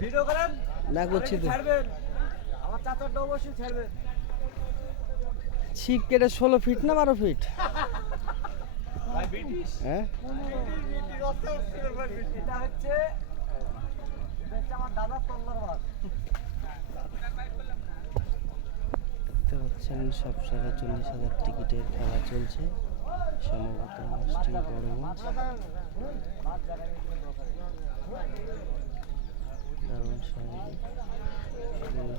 Video করেন? না করছি তো। ছাড়বেন। আমার চাচারটা অবশ্যই ছাড়বেন। ছিপ কেটে ষোলো ফিট না বারো ফিট হ্যাঁ? এটা হচ্ছে আমার দাদার তল্লার মাছ দেখতে পাচ্ছেন সব জায়গায় চল্লিশ হাজার টিকিটের খেলা চলছে। সম্ভবত মাছটি বড় মাছ মাছ জায়গায় দারুণ স্বাভাবিক বেশ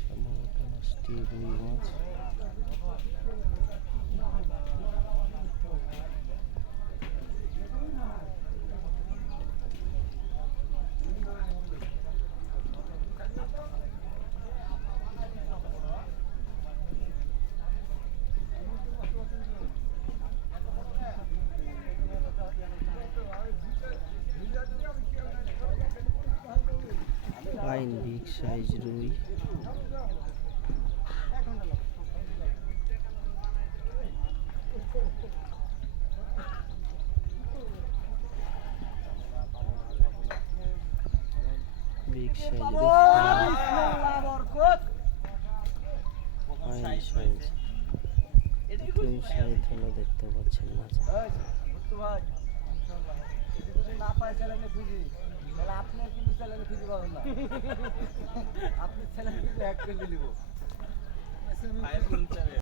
সম্ভবত মাছটি রুই মাছ ফাইন বিগ সাইজ রুই বিগ সাইজ দেখতে পাচ্ছেন মাছ না খুঁজি তাহলে আপনি কিন্তু চ্যানেলে খুঁজে পাবেন না আপনি চ্যানেল হ্যাক করে নিব